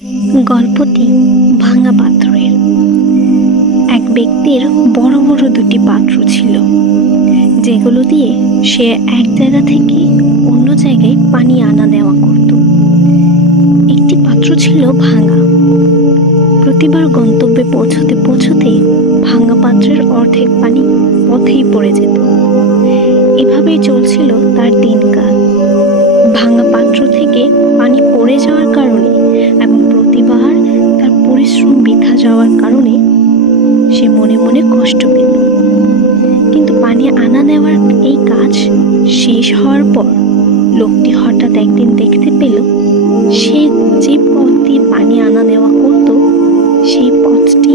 গল্পটি ভাঙা পাত্রের। এক ব্যক্তির বড় বড় দুটি পাত্র ছিল, যেগুলো দিয়ে সে এক জায়গা থেকে অন্য জায়গায় পানি আনা নেওয়া করত। একটি পাত্র ছিল ভাঙা। প্রতিবার গন্তব্যে পৌঁছতে পৌঁছতে ভাঙা পাত্রের অর্ধেক পানি পথেই পড়ে যেত। এভাবেই চলছিল তার দিনকাল। ভাঙা পাত্র থেকে পানি পড়ে যাওয়ার কারণে এবং প্রতিবার তার পরিশ্রম বৃথা যাওয়ার কারণে সে মনে মনে কষ্ট পেত। কিন্তু পানি আনা নেওয়ার এই কাজ শেষ হওয়ার পর লোকটি হঠাৎ একদিন দেখতে পেল, সে যে পথ দিয়ে পানি আনা নেওয়া করত সেই পথটি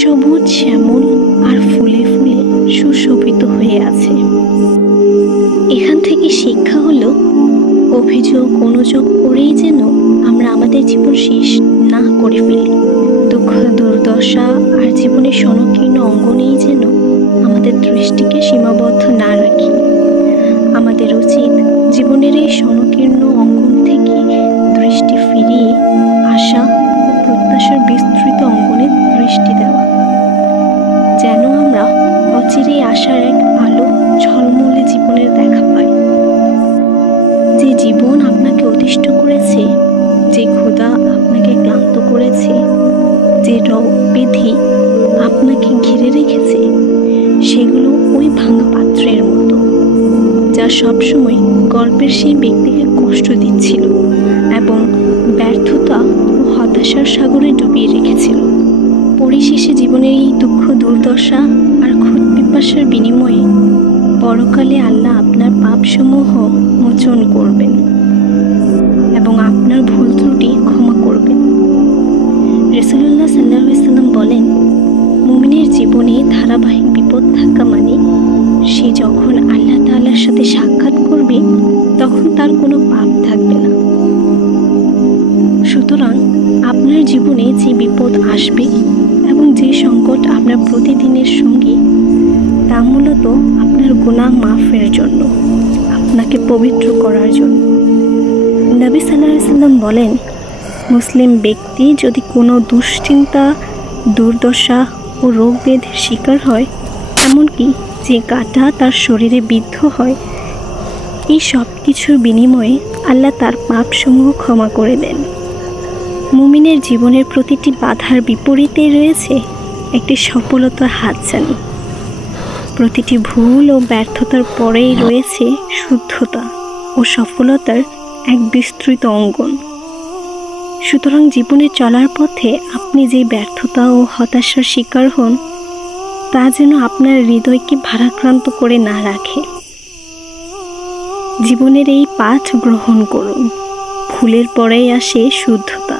সবুজ শ্যামল আর ফুলে ফুলে সুশোভিত হয়ে আছে। এখান থেকে শিক্ষা হলো, অভিযোগ অনুযোগ করেই যেন আমরা আমাদের জীবন শেষ না করে ফেলি। দুঃখ দুর্দশা আর জীবনের সংকীর্ণ অঙ্গনেই যেন আমাদের দৃষ্টিকে সীমাবদ্ধ না রাখি। আমাদের উচিত জীবনের এই সংকীর্ণ অঙ্গন থেকে দৃষ্টি ফিরিয়ে আশা ও প্রত্যাশার বিস্তৃত অঙ্গনে দৃষ্টি দেওয়া, যেন আমরা অচিরেই আশার এক আলো ঝলমলে জীবনের দেখা পাই। যে জীবন আপনাকে অতিষ্ঠ করেছে, যে ক্ষুধা আপনাকে ক্লান্ত করেছে, যে রোগ ব্যাধি আপনাকে ঘিরে রেখেছে, সেগুলো ওই ভাঙা পাত্রের মতো, যা সবসময় গল্পের সেই ব্যক্তিকে কষ্ট দিচ্ছিল এবং ব্যর্থতা ও হতাশার সাগরে ডুবিয়ে রেখেছিল। পরিশেষে জীবনের এই দুঃখ দুর্দশা আর ক্ষুধ পিপাসার বিনিময়ে পরকালে আল্লাহ আপনার পাপসমূহ মোচন করবেন এবং আপনার ভুল ত্রুটি ক্ষমা করবেন। রাসূলুল্লাহ সাল্লাল্লাহু আলাইহি ওয়াসাল্লাম বলেন, মুমিনের জীবনে ধারাবাহিক বিপদ থাকা মানে সে যখন আল্লাহ তাআলার সাথে সাক্ষাৎ করবে তখন তার কোনো পাপ থাকবে না। সুতরাং আপনার জীবনে যে বিপদ আসবে এবং যে সংকট আপনার প্রতিদিনের সঙ্গী, তা মূলত আপনার গুনাহ মাফের জন্য, আপনাকে পবিত্র করার জন্য। নবী সাল্লাল্লাহু আলাইহি ওয়াসাল্লাম বলেন, মুসলিম ব্যক্তি যদি কোনো দুশ্চিন্তা, দুর্দশা ও রোগ ব্যাধির শিকার হয়, এমনকি যে কাঁটা তার শরীরে বিদ্ধ হয়, এই সব কিছুর বিনিময়ে আল্লাহ তার পাপসমূহ ক্ষমা করে দেন। মুমিনের জীবনের প্রতিটি বাধার বিপরীতে রয়েছে একটি সফলতার হাতছানি। প্রতিটি ভুল ও ব্যর্থতার পরেই রয়েছে শুদ্ধতা ও সফলতার এক বিস্তৃত অঙ্গন। সুতরাং জীবনে চলার পথে আপনি যে ব্যর্থতা ও হতাশার শিকার হন, তা যেন আপনার হৃদয়কে ভারাক্রান্ত করে না রাখে। জীবনের এই পাঠ গ্রহণ করুন। ভুলের পরেই আসে শুদ্ধতা,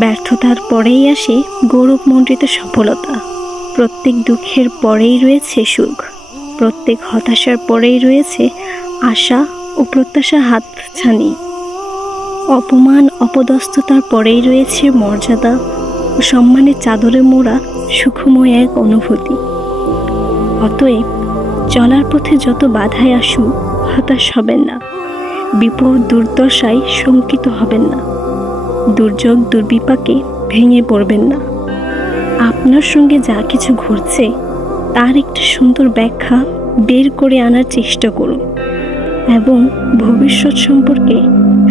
ব্যর্থতার পরেই আসে গৌরবমণ্ডিত সফলতা। প্রত্যেক দুঃখের পরেই রয়েছে সুখ, প্রত্যেক হতাশার পরেই রয়েছে আশা ও প্রত্যাশা হাতছানি। অপমান অপদস্থতার পরেই রয়েছে মর্যাদা ও সম্মানের চাদরে মোড়া সুখময় এক অনুভূতি। অতএব চলার পথে যত বাধাই আসুক, হতাশ হবেন না, বিপদ দুর্দশায় শঙ্কিত হবেন না, দুর্যোগ দুর্বিপাকে ভেঙে পড়বেন না। আপনার সঙ্গে যা কিছু ঘটছে তার একটা সুন্দর ব্যাখ্যা বের করে আনার চেষ্টা করুন এবং ভবিষ্যৎ সম্পর্কে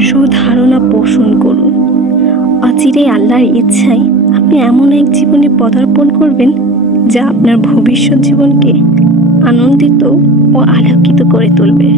সুধারণা পোষণ করুন। অচিরেই আল্লাহর ইচ্ছায় আপনি এমন এক জীবনে পদার্পণ করবেন যা আপনার ভবিষ্যৎ জীবনকে আনন্দিত ও আলোকিত করে তুলবে।